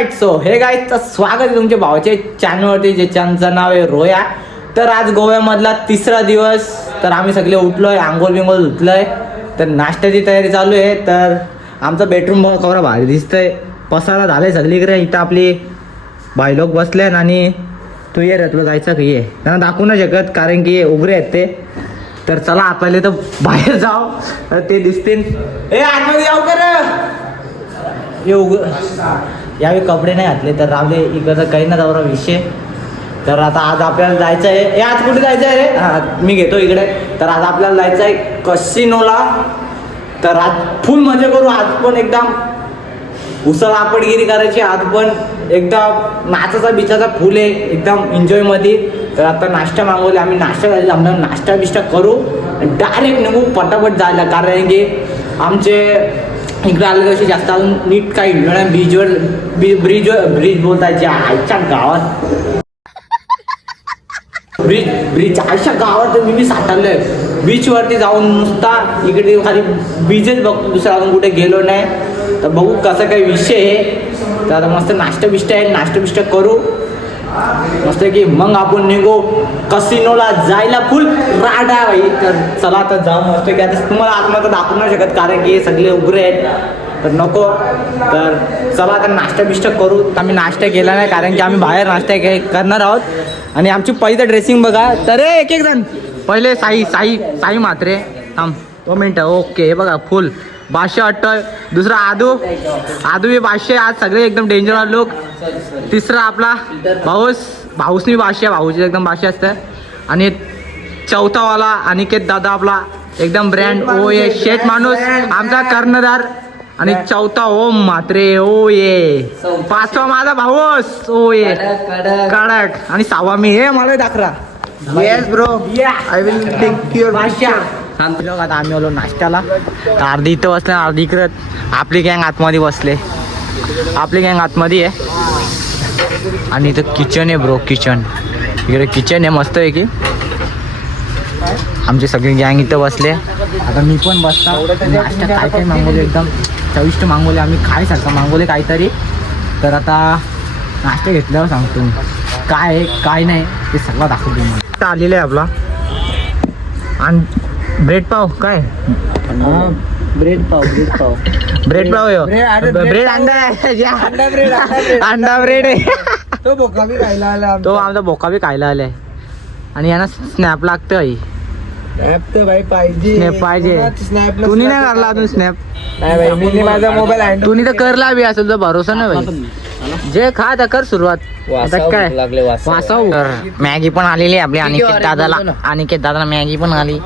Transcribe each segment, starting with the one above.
All right so हे guys तर स्वागत आहे तुमच्या भावाच्या चॅनलवरती, ज्याचं नाव आहे रोया. तर आज गोव्यामधला तिसरा दिवस. तर आम्ही सगळे उठलोय, आंघोळ बिंगोळ धुतलोय, तर नाश्त्याची तयारी चालू आहे. तर आमचं बेडरूम बघा कवरा भारी दिसतंय, पसारा झालाय सगळीकडे. इथं आपली बाई लोक बसले आणि तू ये रे, तुला जायचं का? ये, त्यांना दाखवू नाही शकत कारण की उघडे आहेत ते. तर चला आपल्याला तर बाहेर जाऊ, तर ते दिसतील. ए आतमध्ये जाऊ कर यावेळी कपडे नाही घातले तर रावले इकडं काही ना दौरा विषय. तर आता आज आपल्याला जायचं आहे. हे आज कुठे जायचं आहे रे? हां मी घेतो इकडे. तर आज आपल्याला जायचं आहे कसिनोला. तर आज फुल मजा करू. आज पण एकदम उसळ आपडगिरी करायची, आज पण एकदम नाचाचा बिचाचा फुल आहे, एकदम एन्जॉयमध्ये. तर आता नाश्ता मागवले आम्ही, नाश्ता झाला आमचा, नाश्ता बिष्टा करू डायरेक्ट निघू पटापट जायला. कारण की आमचे इकडे आलं कशी जास्त अजून नीट काही हिंडलं नाही. ब्रिज बोलतायचे आयच्या गावात, ब्रिज आयच्या गावात मी साठवलंय. बीचवरती जाऊन नुसता इकडे खाली बीचच बघतो, दुसरं अजून कुठे गेलो नाही. तर बघू कसं काही विषय आहे. तर आता मस्त नाश्ता बिष्टा आहे, नाश्ता बिष्टा करू मस्त की मग आपण निघू कसिनोला जायला. फुल राडा भाई. तर चला आता जाऊ मस्त की. आता तुम्हाला आतमध्ये दाखवू नाही शकत कारण की सगळे उघडे आहेत, तर नको. तर चला आता नाश्ता बिष्टा करू. आम्ही नाश्ता केला नाही कारण की आम्ही बाहेर नाश्ता करणार आहोत. आणि आमची पहिलं ड्रेसिंग बघा. तर एक एक जण पहिले साई म्हात्रे, थांब 2 मिनटं. ओके हे बघा फुल 500 वाटतं. दुसरा आदू बी 500. आज सगळे एकदम डेंजर लोक. तिसरा आपला भाऊसनी 500, भाऊची एकदम 500 असतं. आणि चौथावाला अनिकेत दादा आपला एकदम ब्रँड ओ ये शेठ माणूस आमचा कर्णधार. आणि चौथा ओम म्हात्रे ओ ये. 5वा माझा भाऊस ओ ये कडक. आणि 6वा मी. हे मला दाखरा. Yes bro, I will take your 500. आता आम्ही आलो नाश्त्याला. तर अर्धी इथं बसले, अर्धी इकडं. आपली गँग आतमध्ये बसले, आपली गँग आतमध्ये आहे. आणि इथं किचन आहे ब्रो, किचन इकडे किचन आहे मस्त आहे की. आमची सगळी गँग इथं बसले. आता मी पण बसता. नाश्ता काय काय मागवले, एकदम चविष्ट मागवले आम्ही, खायसारखं मागवले काहीतरी. तर आता नाश्ता घेतल्यावर सांगतो काय आहे काय नाही ते सगळं दाखवतो. मी आलेलं आहे आपला. आणि ब्रेड पाव काय? ब्रेड पाव ब्रेड अंडा ब्रेड आहे. तो बोका बी खायला आला, तो आमचा बोका बी खायला आलाय. आणि यांना स्नॅप लागतं भाई. स्नॅप तर भाई पाहिजे, स्नॅप पाहिजे. तुम्ही नाही करला अजून स्नॅप? नाही भाई, मी माझा मोबाईल आहे. तुम्ही तर करला बी असेल तर भरोसा नाही भाई. जे खा तर कर सुरुवात. आता काय वासाव. मॅगी पण आलेली आहे आपली अनिकेत दादाला मॅगी पण आली.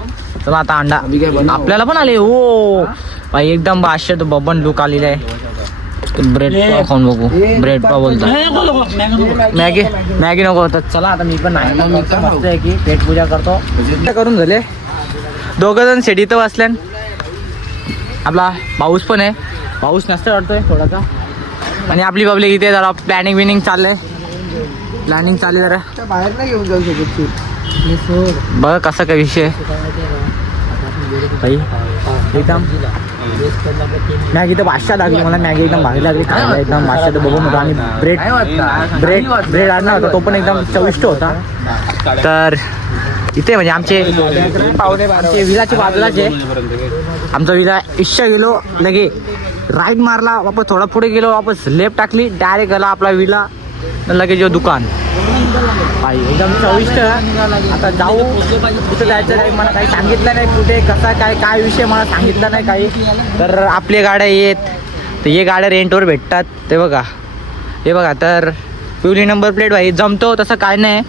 चला आता अंडा आपल्याला पण आले. हो भाई एकदम 500 तो बबन लुक आलेला आहे. ब्रेड पाव खाऊन बघू. ब्रेड पाव बोलतो, मॅगी नको होतं. चला आता मी पण नाही मस्त आहे की पेट पूजा करतो. करून झाले. 2 जण शेडीत बसल्या. आपला पाऊस पण आहे, पाऊस नसतं वाटतोय थोडासा. आणि आपली पब्लिक इथे जरा प्लॅनिंग चाललंय. प्लॅनिंग चालली जरा बाहेर नाही घेऊन जाऊ शकत. बघ कसा काय विषय भाई. एकदम मॅगी तर 500 लागली मला. मॅगी एकदम भारी लागली खायला, एकदम 500 बघून होता. आणि ब्रेड आणला होता, तो पण एकदम चविष्ट होता. तर इथे म्हणजे आमचे विलाच्या बाजूलाच आहे आमचा विला. इच्छा गेलो लगे राईट मारला, वापस थोडा पुढे गेलो, वापस लेफ्ट टाकली, डायरेक्ट गेला आपला विला. लगेच जो दुकान भाई एकदम चविष्ट. आता जाऊ कुठे जायचं काही मला काही सांगितलं नाही, कुठे कसा काय विषय मला सांगितलं नाही काही. तर आपल्या गाड्या येत, तर हे गाड्या रेंटवर भेटतात. ते बघा, हे बघा. तर पिवली नंबर प्लेट भाई जमतो तसं काय नाही.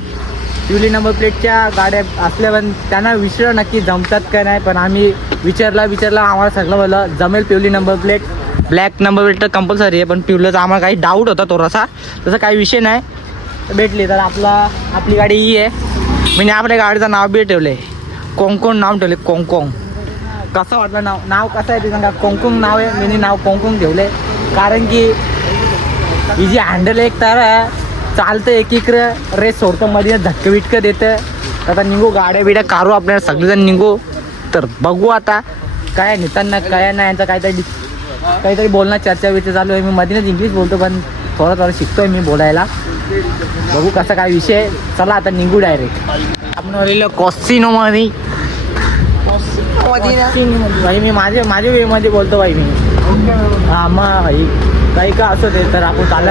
पिवली नंबर प्लेटच्या गाड्या असल्या पण त्यांना विचार नक्की जमतात काय नाही. पण आम्ही विचारला आम्हाला सगळं बोललं जमेल पिवली number plate. Black number plate तर कंपल्सरी आहे, पण पिवल्याचा आम्हाला काही डाऊट होता थोडासा, तसं काही विषय नाही. भेटली तर आपली गाडी ही आहे. म्हणजे आपल्या गाडीचं नाव बी ठेवलं आहे, कोंकोंग नाव ठेवले. कोंकोंग कसं वाटलं नाव कसं आहे ते सांगा. कोंकोंग नाव आहे, मी नाव कोंकोंग ठेवले कारण की ही जी हँडल एक तर चालतं एकीकडं, रेस सोडतं मध्ये झटकं विटकं देतं. आता निघू गाड्या बिड्या काढू आपल्याला सगळेजण निघू. तर बघू आता काय नेताना काय नाही यांचं काहीतरी बोलणं चर्चा विचार चालू आहे. मी मधीनच इंग्लिश बोलतो पण थोडं शिकतोय मी बोलायला. बघू कसा काय विषय. चला आता निघू डायरेक्ट आपण कॉस्टिनो मध्ये. भाई मी माझ्या वेमध्ये बोलतो भाई मी. हा मग भाई काही का असो ते. तर आपण चाललो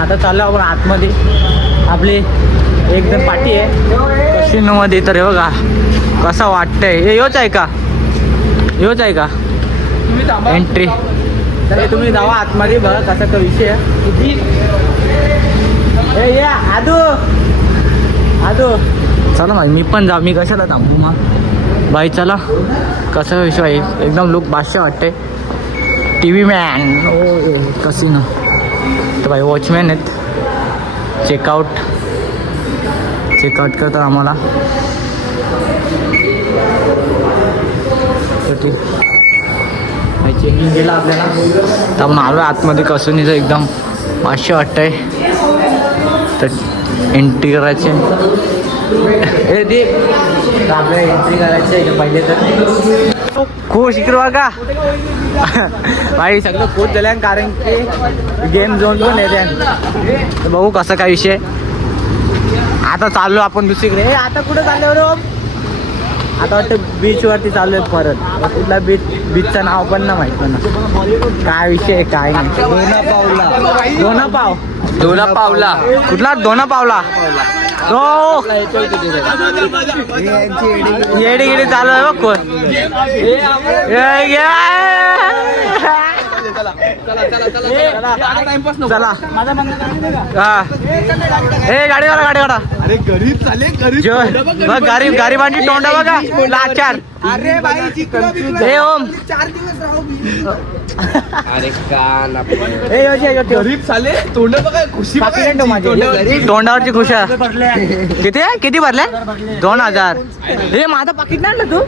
आता चाललो आपण आतमध्ये. आपली एक जण पाठी आहे कॉस्टिनो मध्ये. तर हे बघा कसं वाटतंय. योच आहे का एंट्री. तर तुम्ही जावा आतमध्ये बघा कसा का विषय आहे. या आदू चला भाई मी पण जाऊ. मी कशाला थांबू मग भाई. चला कसा विषय आहे. एकदम लुक बादशाह वाटते. TV man oh casino. तर भाई वॉचमॅन आहेत. चेकआउट करतात आम्हाला. चेकिंग केलं आपल्याला. तर आपण आलो आतमध्ये. कसिनोचं एकदम बादशाह वाटतंय. तर एंट्री करायचे. हे दे आपल्याला एंट्री करायची आहे पहिले. तर खुश इकडं का भाई सगळं खुश झाल्या. कारण की गेम झोन पण येते. बघू कसं काय विषय. आता चाललो आपण दुसरीकडे. हे आता कुठं चाललो रो. आता वाटतं बीचवरती चालू आहे परत. कुठला बीचचं नाव पण ना माहित पण काय विषय आहे काय नाही. दोना पावला कुठला दोना पावला. तो येडी गिडी चालू आहे बघ कोण. चला हा हे गाडीवाला. अरे गरीब चाले गरीब गरीबांची तोंड बघा लाचार. अरे भाई हे ओम 4 दिवस राहू. अरे का गरीब चाले तोंड बघा. खुशी तोंडावरची खुशा. किती भरल्या 2000. हे माझं पाकिट नाही आणलं तू.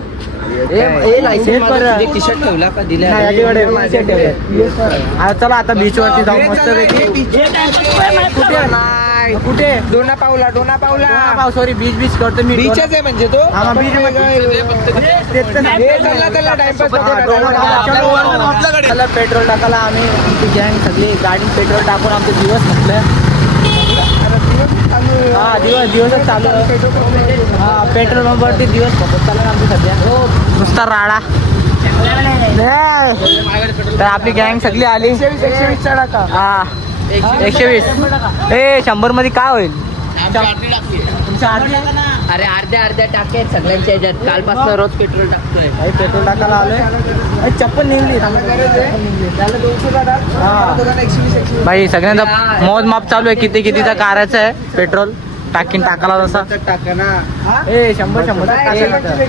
टी शर्ट ठेवला का दिला. चला आता बीच वरती जाऊ मस्त पैकी. कुठे डोना पावला सॉरी बीच करतो मी. बीचच आहे म्हणजे तो. पेट्रोल टाकायला आम्ही आमची गँग सगळी गाडी पेट्रोल टाकून आमचे दिवस म्हटलं. हा दिवसच चालू. हा पेट्रोल पंपवरती दिवस चालू आमची सध्या. नुसता राडा. तर आपली गँग सगळी आली. 120 टाका. हा 120. 100 मध्ये काय होईल. अरे अर्ध्या टाके सगळ्यांच्या ह्याच्यात. कालपासून रोज पेट्रोल टाकतोय. पेट्रोल टाकायला आलोय. चप्पल निघली. भाई सगळ्यांचा मोजमाप चालू आहे. कितीचा कारायचं आहे पेट्रोल टाकायला तसा. टाका ना. 100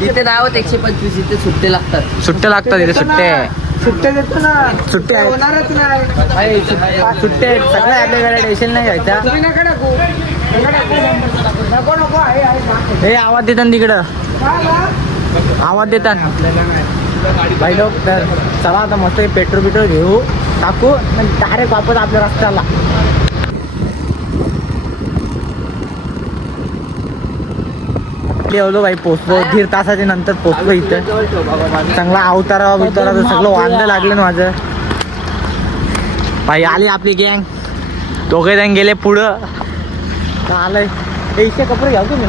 इथे नाही होत 125. इथे सुट्टे लागतात. इथे सुट्टे देतो ना. सुट्टे आहेत. होणारच नाही. सुट्टे आहेत सगळ्या आपल्याकडे. टेन्शन नाही घ्यायचा. नको हे आवाज देतात तिकडं. आवाज देतात भाई लोक. तर चला आता मस्त पेट्रोल घेऊ टाकू डायरेक्ट वापस आपल्या रस्त्याला. एवढं भाई पोचलो. 1.5 तासाच्या नंतर पोचलो इथं. चांगला अवतारा सगळं वांदं लागलं ना माझं. भाई आली आपली गँग. दोघे जण गेले पुढं. आलंय इथे कपडे घ्यावतो मी.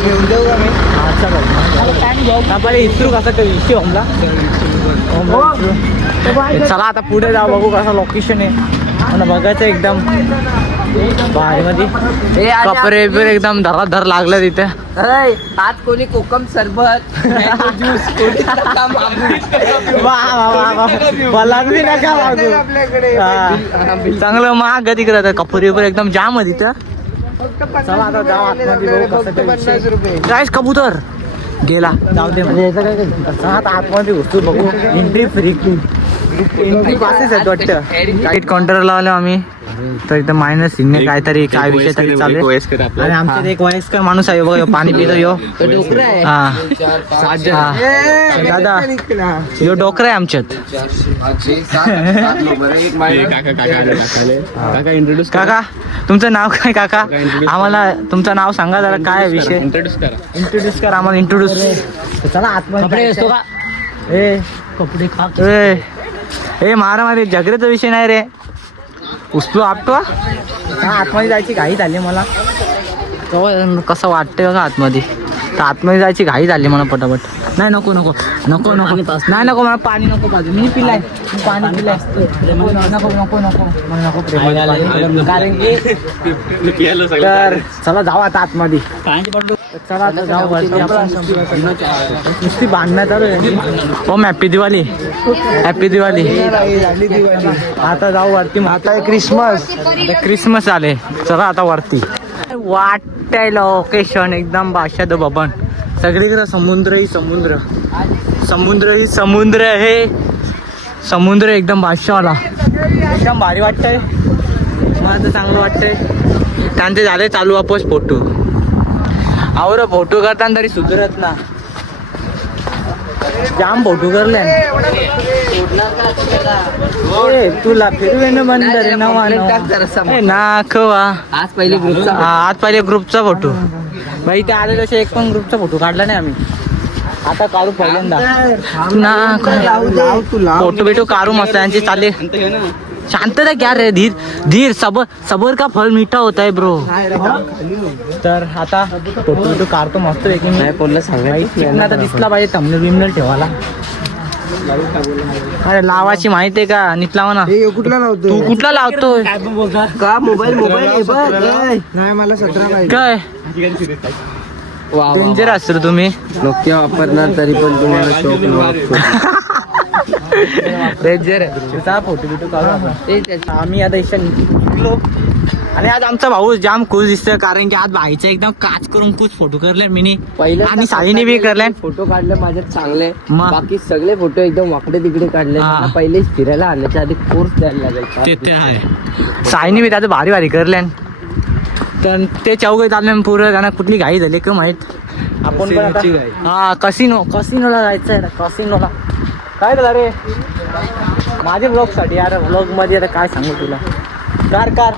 घेऊन देऊ का मी. अच्छा भाई इस्रू कसा काही विषय होमला. चला आता पुढे जाऊ. बघू कसं लोकेशन आहे. मला बघायचं एकदम भारी मध्ये. कपडे बिपरे एकदम धर लागलं तिथे. आज कोणी कोकम सरबत ज्यूस मला बी नका मागू. चांगलं महाग तिकडे. कपडे बिपरे एकदम जाम आहे तिथं. चला आता जाऊ आतमध्ये. बघू कसं काय. कबूतर गेला. जाऊ दे म्हणजे आता आतमध्ये घुसतो. बघू एंट्री फ्री. एंट्री पासेस आहेत वाटतं. टाईट काउंटरला आलो आम्ही. तर इथं मायनस सिग्ने काहीतरी काय विषय तरी चालू आहे. आणि आमच्यात एक वयस्कर माणूस आहे बघ. पाणी पितो यो. हा दादा यो डोकर आहे आमच्यात. काका तुमचं नाव काय काका. आम्हाला तुमचं नाव सांगा जरा. काय विषय. इंट्रोड्यूस करा आम्हाला. इंट्रोड्यूस. चला आतमध्ये. कपडे असतो का. कपडे ए मारामारी झगड्याचा विषय नाही रे. उचलू आपतो हा आतमध्ये जायची घाई झाली मला. कसं वाटतंय बघा आतमध्ये. तर आतमध्ये जायची घाई झाली मला पटापट. नाही नको नको नको नको नाही नको मला पाणी नको पाहिजे. मी पिलाय पाणी पिलाय. नको नको नको मला नको प्रेमाचं पाणी. कारण की तर चला जाऊ आता आतमध्ये. चला आता जाऊ वरती. नुसती बांधण्यात चालू आहे. हो हॅपी दिवाळी हॅपी दिवाळी. आता जाऊ वरती. आता क्रिसमस आले. चला आता वरती. वाटतंय लोकेशन एकदम बादशाह भवन. सगळीकडे समुद्र ही समुद्र. समुद्र ही समुद्र हे समुद्र एकदम बादशाहवाला. एकदम भारी वाटतंय मला तर चांगलं वाटतंय. त्यांचे झाले चालू वापस फोटो. आवर फोटो करताना तरी सुधरत ना. जाम फोटो करले तुला फिरवे बंद रे नवा नाखवा. आज पहिले ग्रुपचा फोटो भाई. ते आले तसे एक पण ग्रुपचा फोटो काढला नाही आम्ही. आता काढू पहिल्यांदा ना. फोटो बिटो काढू मस्त त्यांची चाले. शांतता क्या रे. धीर धीर सबर का फल मीठा होता है ब्रो. तर आता फोटो बिटो काढतो मस्त सांगा तर दिसला पाहिजे. थंबनेल बिमनेल ठेवायला. अरे लावाची माहिती आहे का. नीट लावा ना. कुठला लावतो तू कुठला लावतोय का. मोबाईल नाही मला 17 काय डेंजर असतो तुम्ही. नोकिया वापरणार तरी पण तुम्हाला शौक डेंजर आहे. फोटो बिटो काढू आपण. आम्ही आता इच्छा निघलो. आणि आज आमचा भाऊ जाम खुश दिसतोय. कारण की आज भाईचा एकदम काच करून खुश फोटो करले मिनी. पहिले आणि साईने बी करले फोटो काढले माझे चांगले. मग? बाकी सगळे फोटो एकदम वाकडे तिकडे काढले. हा. मला पहिलेच फिरायला आणण्याच्या आधी कोर्स द्यायला लागेल. ते आहे. साईने बी त्याचं भारी भारी करले. तर ते चौघ चालले पुरं. त्यांना कुठली घाई झाली का माहित. आपण पण आता हा कसिनोला जायचं आहे. कसिनोला काय झालं रे माझे ब्लॉगसाठी यार. ब्लॉग मध्ये आता काय सांगू तुला. कार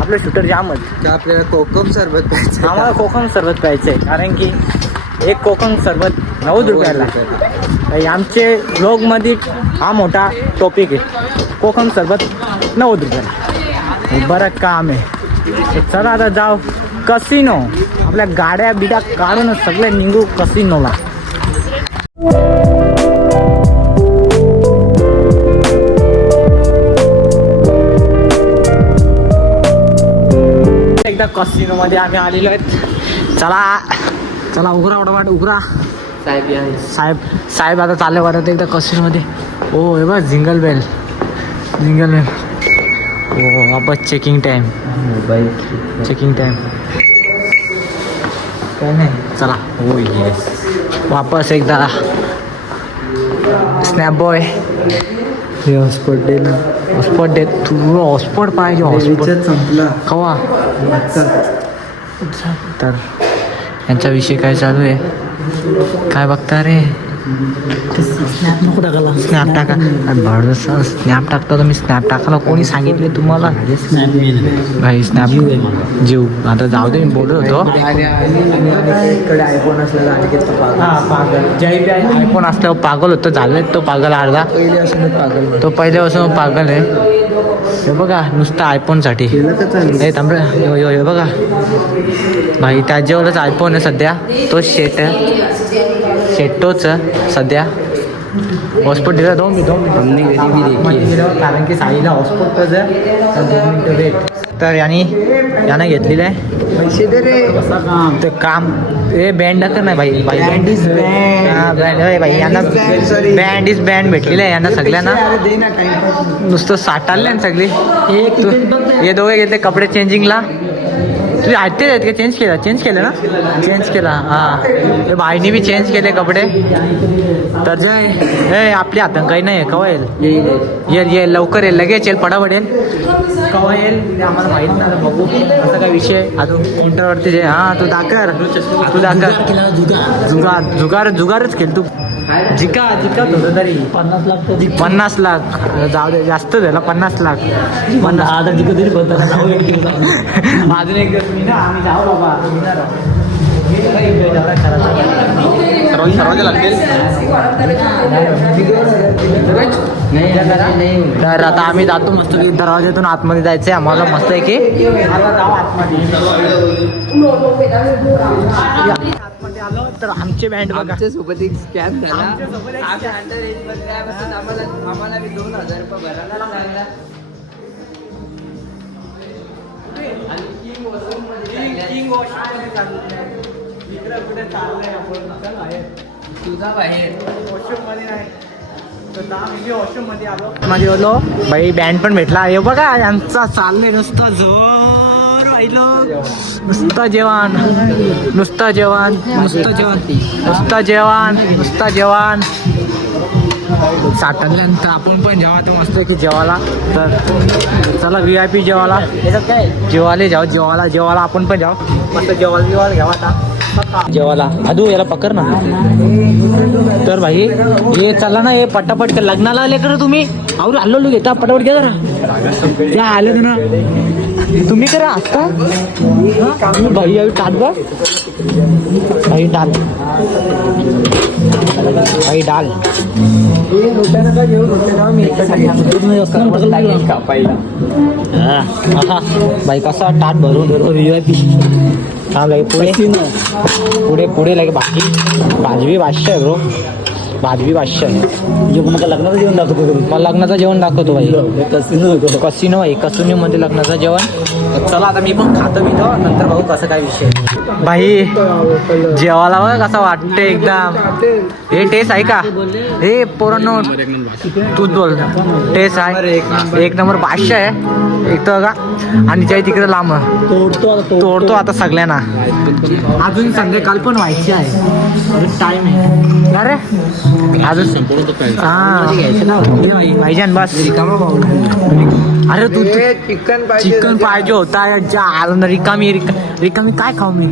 आपलं शूटर जामच. आपल्याला कोकम सरबत प्यायचं. आम्हाला कोकम सरबत प्यायचं आहे. कारण की एक कोकम सरबत 90 रुपयाला. आमचे ब्लॉगमध्ये हा मोठा टॉपिक आहे. कोकम सरबत 90 रुपयाला. बरं काम आहे. चला आता जाऊ कसिनो. आपल्या गाड्या बिड्या काढून सगळे निघू कसिनोला. एकदा कसिनो मध्ये आम्ही आलेलो आहेत. चला उघरा वाट उघरा. साहेब आता चालले परत एकदा कसिनो मध्ये. हो हे बघ जिंगल बेल. हो वापस चेकिंग टाइम. चेकिंग टाइम काय नाही. चला हो येस वापस एकदा. स्नॅप बॉय हॉटस्पॉट दे ना. हॉटस्पॉट दे. तुला हॉटस्पॉट पाहिजे. हॉटस्पॉट संपला कवा. तर यांच्याविषयी काय चालू आहे काय बघता रे. स्नॅप नको टाकायला. स्नॅप टाका भरसा. स्नॅप टाकतो तर मी स्नॅप टाकायला कोणी सांगितले तुम्हाला. भाई स्नॅप जीव. आता जाऊ दे मी बोलत होतो. आयफोन असलेला आयफोन असल्यावर पागल होतं. झालं तो पागल अर्धा. तो पहिल्यापासून पागल आहे. हे बघा नुसतं आयफोनसाठी. हे थांब हे बघा भाई त्याच्यावरच आयफोन आहे सध्या. तो शेटोच सध्या. हॉटस्पॉट दिला 2 मिनिटं. कारण की साईला हॉटस्पॉट पाहिजे 2 मिनिटं वेट. तर यानं घेतलेलं आहे पैसे दे रे. ते काम. ए बँड टाक नाही भाई. बँड इज बँड भाई. यांना बँड इज बँड भेटलेलं आहे यांना सगळ्यांना. दे ना टाइम. नुसतं साठालले ना सगळी. हे दोघे घेतले कपडे चेंजिंगला. तुझे आठते आहेत का. चेंज केलं ना. चेंज केला हां. ते भाईने बी चेंज केले कपडे. तर जय आपल्या हातात काही नाही आहे. कवा येईल लवकर येईल. लगेच येईल पडापड येईल. कवा येईल ते आम्हाला माहीत नाही. बघू असं काय विषय अजून काउंटरवरती जे. हां तू दाखर जुगारच खेळ तू. जिकत होतं तरी 50 लाख. जाऊ दे जास्त झाला 50 लाख. आता जिकत तरी अजून एक दिवस मी ना आम्ही जाऊ बाबा. सर्वांचे लागतील. तर आता आम्ही जातो मस्त दरवाज्यातून आतमध्ये जायचंय आम्हाला मस्त आहे की आतमध्ये आलो तर आमचे बँड बघा. आमच्या सोबत एक स्कॅम झाला. आम्ही अंडर एज मध्ये आहे, आम्हाला 2000 रुपये भरायला लागला. आणि किंग वॉशरूममध्ये तुझा बाहेर मध्ये आलो बाई बँड पण भेटला. हे बघा यांचा चाललंय नुसतं जोर वाहिलो. नुसतं जेवण नुसतं जेवण नुसतं जेवण नुसतं जेवण नुसतं जेवण साठल्यानंतर आपण पण जेव्हा तो मस्त की जेवायला. तर चला VIP जेवायला याच्यात काय जेवायला आपण पण जाऊ मस्त जेवायला घ्यावा आता जेवायला. अदू याला पकड ना. तर भाई हे चला ना हे पटापट लग्नाला आले कर तुम्ही. आवर आलो घेता पटापट घ्या जरा या आले ना तुम्ही करा आता भाई यावी टाट बघ भाई डाल भाई डाल भाई कसा टाट भरून VIP हा लगे पुढे पुढे लगे भाजी 500 आहे ब्रो. भाजी 500 आहे. मला लग्नाचं जेवण दाखवतो. मला लग्नाचं जेवण दाखवतो भाई. कसिनो भाई कसिनो मध्ये लग्नाचं जेवण. चला आता मी पण खातो नंतर भाऊ कसं काय विषय भाई जेवायला बघ कसं वाटते एकदम. हे टेस्ट आहे का हे पोरांनो तूच बोल. टेस्ट आहे एक नंबर 500 आहे एक तर का. आणि त्या तिकडे लांब तोडतो आता सगळ्यांना. अजून संध्याकाळ पण व्हायची आहे टाइम आहे अरे अजून भाईजान बस. अरे तू चिकन पाहिजे होता आलो ना. रिकामी काय खाऊ मी.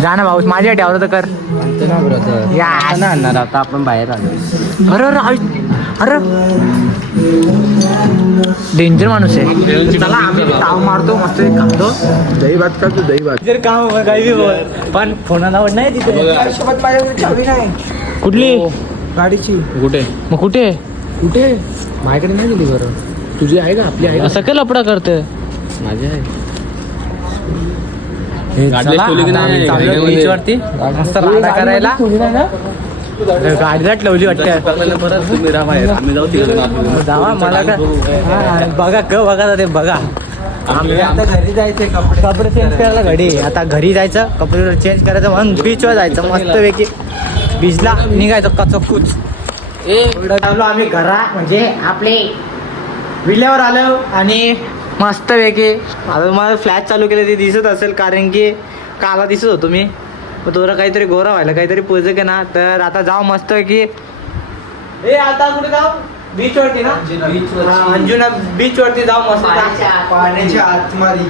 जा ना भाऊ माझ्या ठेवलं तर कर या आणणार आता आपण बाहेर आलो. अरे डेंजर माणूस आहे. चला आम्ही ताव मारतो मस्त खातो. दही भात का तू दही भात जर काम काही बोल पण फोनाला आवड नाही तिथे. सोबत माझ्याकडे चावी नाही कुठली गाडीची. कुठे मग कुठे माझ्याकडे नाही दिली बरं. तुझी आहे का आपली आहे असं काय लपडा करते. माझी आहे. चला, आता आम्ही चाललो beach वरती मस्त राडा करायला. गाडीला ठेवली वाटते. तुम्ही राहा बाहेर. आम्ही जाऊ तिकडे जावा मला का बघा बघा ते बघा. आम्ही आता घरी जायचंय. कपडे चेंज करायला घडी आता घरी जायचं कपडे चेंज करायचं म्हणून बीचवर जायचं मस्त पैकी. बीचला निघायचं कचकूच. आलो आम्ही घरा म्हणजे आपले विल्यावर आलो आणि मस्त पैकी आता मला फ्लॅश चालू केले ते दिसत असेल कारण की काला दिसत होतो मी. मग थोडं काहीतरी गोरा व्हायला काहीतरी पोच के ना. तर आता जाऊ मस्त की हे आता कुठे जाऊ बीच वरती ना. अंजुना बीच वरती जाऊ मस्त पाण्याच्या आतमध्ये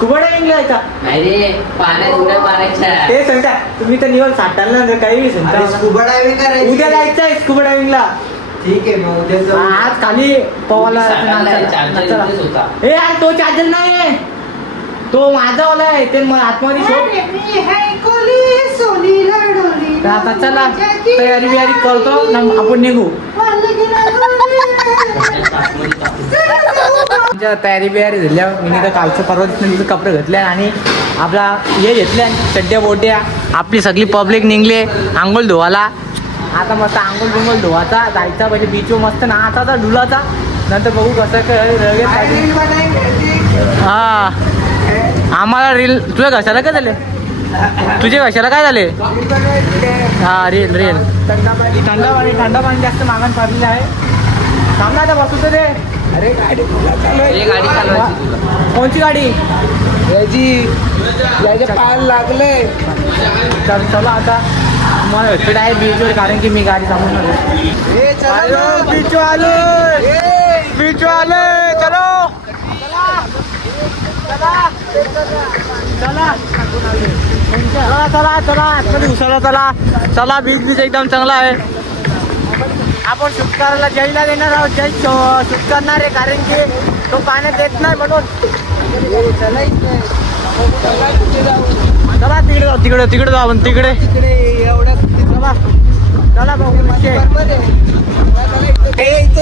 कुबा डायविंग जायचा. अरे पाण्यात उड्या मारायच्या. ते सांगता तुम्ही तर निवड साठाल ना काही सांगता. स्कुबा डायव्हिंग करायची. उद्या जायचंय स्कुबा डायविंगला. ठीक आहे मग उद्या जाऊ. आज खाली पवाला हे यार तो चार्जर नाही आहे तो माझा वाला आहे ते आतमध्ये तर आता चला तयारी बियारी करतो आपण निघू. तयारी बियारी झाल्या मी तर कालचं परवा दिवशी कपडे घेतले आणि आपला हे घेतले चड्ड्या बोट्या. आपली सगळी पब्लिक निघले आंघोळ धुवाला. आता मस्त आंघोळ बिंगोळ धुवाचा जायचा म्हणजे बीचवर मस्त नाचाचा डुलाचा. नंतर बघू कसं हा आम्हाला रील. तुझ्या घशाला काय झाले तुझ्या घशाला काय झाले. हा रील थंड पाणी जास्त मागण पडलेलं आहे. थांब ना आता बसू तर रे. अरे गाडी गाडी चालवायची तुला. कोणची गाडी याच्या पायाला लागले. तर चला आता मला भेटत आहे बीचवर कारण की मी गाडी थांबून बीच आलो चलो चला बीच एकदम चांगला आहे. आपण शूट करायला जयला देणार आहोत. जय शूट करणार आहे कारण की तो पाण्यात येत नाही म्हणून. चला तिकडे जाऊ आपण तिकडे तिकडे एवढं चला बघू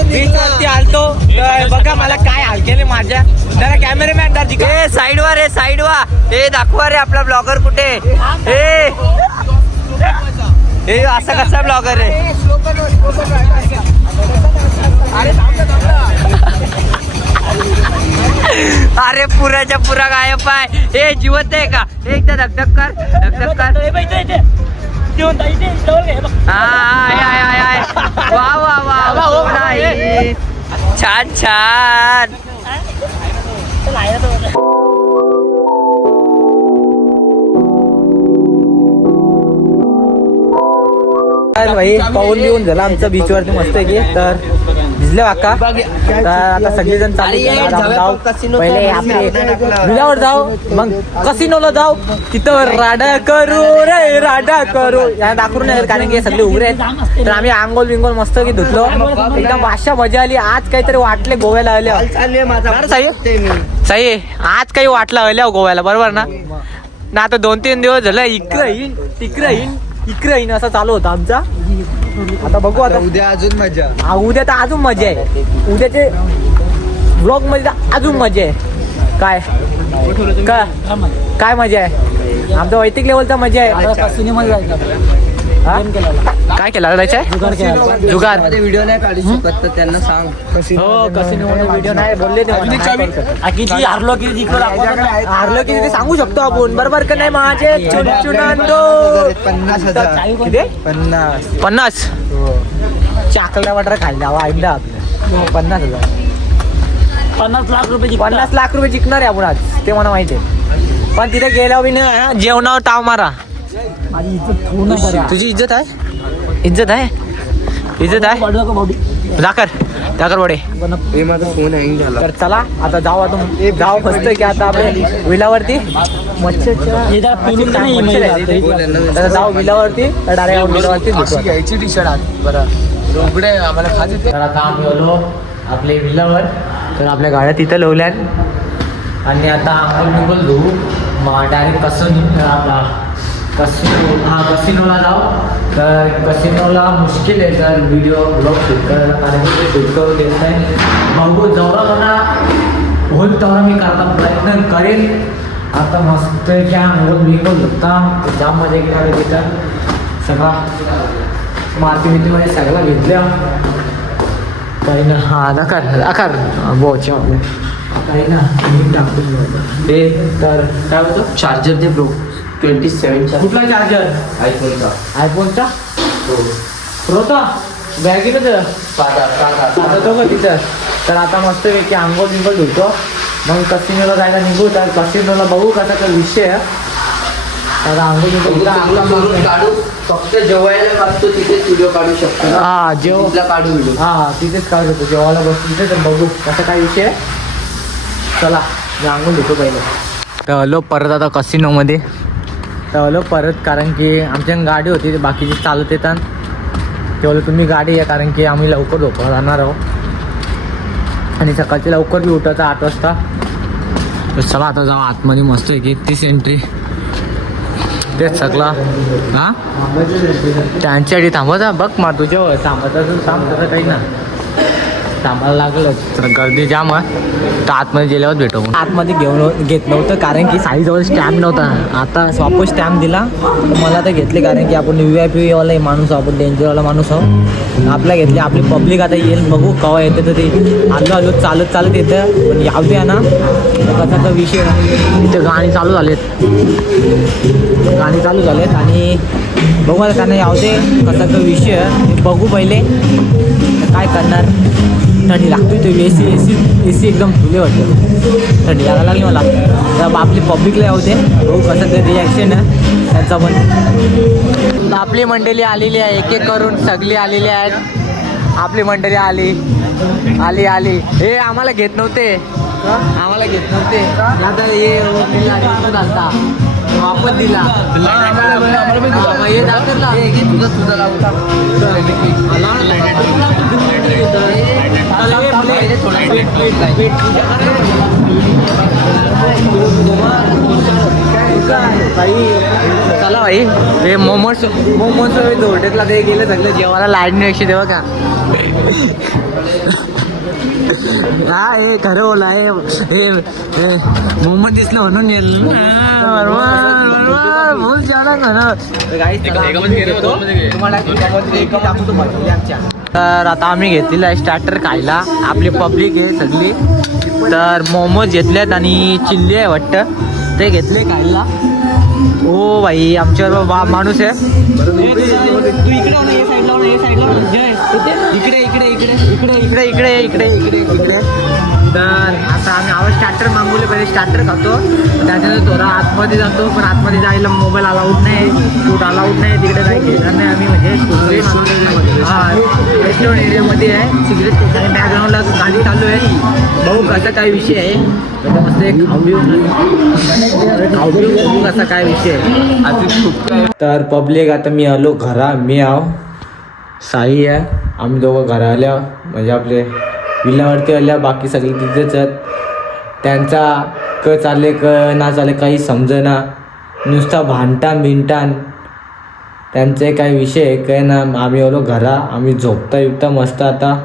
बीचवरती आलतो तर बघा मला काय हाल केले माझ्या जरा कॅमेरामॅन ए साईड वर रे साईड वा ए दाखवा रे आपला ब्लॉगर कुठे ए असा कसा ब्लॉगर रे अरे पुराच्या पुरा गायब आहे ए जिवंत आहे का एकदा धकधक कर वा वा वा छान छान भाई पाऊल बिऊन झाला आमचं बीचवरती मस्त आहे की तर भिजले वाका तर आता सगळेजण जाऊ पहिले आपले विलावर जाऊ मग कसिनोला जाऊ तिथं राडा करू रे राडा करू या दाखवून नाही कारण की सगळे उघडे आहेत तर आम्ही आंघोळ बिंगोल मस्त की धुतलो एकदम भाषा मजा आली आज काहीतरी वाटले गोव्याला आल्या साई आज काही वाटलं आल्या गोव्याला बरोबर ना आता 2-3 दिवस झालं इकडं येईन तिकडं येईन असं चालू होतं आमचा आता बघू आता उद्या अजून मजा उद्या तर अजून मजा आहे उद्याचे ब्लॉग मध्ये तर अजून मजा आहे काय मजा आहे आमच्या वैयक्तिक लेवलचा मजा आहे काय केला जुगार व्हिडिओ नाही काढू शकत तर त्यांना सांग हो कसिनो व्हिडिओ नाही बोलले ते हारलो की ते सांगू शकतो आपण बरोबर का नाही माझे चुनचुनांदो 50 चाकल्या वाटर खायला वाईला आपल्या 50 लाख रुपये जिंकणार आहे आपण आज ते मला माहिती आहे पण तिथे गेल्यावर ना जेवणावर ताव मारा तुझी इज्जत आहे जाकर बडे फोन हँग झाला तर चला आता जाऊ मस्त की आता आपल्या विलावरती तर जाऊ विलावरती तर डायरेक्ट विलावरती घ्यायची टी शर्ट बरं उघडे आम्हाला खात तर आता आम्ही आलो आपल्या विलावर तर आपल्या गाड्या तिथं लावल्यात आणि आता आंघोळ धुवू मग डायरेक्ट कसिनोला जाऊ तर कसिनोला मुश्किल आहे तर व्हिडिओ ब्लॉग शूट करायला कारण की शूट करून देत नाही बघू जेवढा मला होईल तेवढा मी करता प्रयत्न करेन आता मस्त क्या आंघोळ बिंगोळ धुता जाम मजा केला तिथं सगळा मातीमध्ये सगळा घेतल्या काही ना हां आकार बोच काही ना ते तर काय होतं चार्जर दे ब्रो 27 कुठला चार्जर आयफोनचा प्रोचा बॅगेतच तो का तिथं तर आता मस्त पैकी आंघोळ बिंघोळ धुतो मग कसिनोला जायला निघू तर कसिनोला बघू कसा काय विषय आता आंघोळ बिंघोळ काढू फक्त जेवायला बसतो तिथेच व्हिडिओ काढू शकतो हा काढू व्हिडिओ हा तिथेच काढू शकतो जेवायला बसतो तिथे तर बघू कसा काय विषय चला मी आंघोळ धुतो पहिले तर आलो परत आता कसिनोमध्ये तर आलो परत कारण की आमच्या गाडी होती बाकीची चालत येतात तेवढं तुम्ही गाडी आहे कारण की आम्ही लवकर झोपा जाणार आहोत आणि सकाळची लवकर बी उठायचं 8 वाजता तर चला आता जाऊ आतमध्ये मस्त आहे की 30 एंट्री तेच सगळा हां त्यांच्यासाठी थांबवता बघ मग तुझ्या थांबत असेल थांब तसं काही ना थांबायला लागलं तर गर्दी जाम आहे तर आतमध्ये गेल्यावर भेटू आतमध्ये घेत नव्हतं कारण की साईजवळ स्टॅम्प नव्हता आता वापस स्टॅम्प दिला मला तर घेतले कारण की आपण VIP वाला माणूस आहोत आपण डेंजरवाला माणूस आहोत आपल्या घेतले आपली पब्लिक आता येईल बघू केव्हा येते तर ते आलो चालत येतं पण याव द्या ना कसा विषय इथे गाणी चालू झालेत आणि बघू आता त्यांना याव दे कसा तो विषय ते बघू पहिले काय करणार थंडी लागते तो एसी एकदम फुले होते थंडी लागायला लागली मला तर आपली पब्लिकला होते बघू कसं ते रिॲक्शन आहे त्यांचा पण आपली मंडळी आलेली आहे एक करून सगळी आलेली आहेत आपली मंडळी आली हे आम्हाला घेत नव्हते आता हे घालता वापस दिला हे दाखवला तुझा लावता चला भाई हे मोमोज हॉटेलला ते गेलं सगळं जेवायला लाईन एकशे देवा का हा हे खरं बोला हे मोमोज दिसलं म्हणून गेलं बहुत छान तर आता आम्ही घेतलेलं आहे स्टार्टर खायला आपली पब्लिक आहे सगळी तर मोमोज घेतलेत आणि चिल्ली आहे वाटतं ते घेतले खायला ओ भाई आमच्यावर माणूस आहे तू इकडे इकडे तर आता आम्ही आवाज स्टार्टर मागवले पहिले स्टार्टर खातो त्याच्यानंतर थोडा आतमध्ये जातो पण आतमध्ये जायला मोबाईल अलाउड नाही शूट अलाउड नाही तिकडे काही घेणार नाही आम्ही म्हणजे रेस्टॉरंट एरियामध्ये आहे सिगरेट आणि बॅकग्राऊंडला गाडी चालू आहे भाऊ कसा काय विषय आहे मस्त एक खाऊ कसा काय विषय आहे तर पब्लिक आता मी आलो मी आव साई आहे आम्ही दोघं घरा आल्या म्हणजे आपले विल्लावरती आल्या बाकी सगळे तिथेच आहेत त्यांचा क चालले क ना चालले काही समजेना नुसता भांडतान त्यांचे काही विषय आहे काय ना आम्ही आलो घरा आम्ही झोपता मस्त आता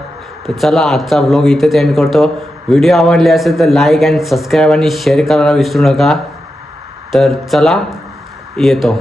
तर चला आजचा व्लॉग इथेच एंड करतो व्हिडिओ आवडले असेल तर लाईक अँड सबस्क्राईब आणि शेअर करायला विसरू नका तर चला येतो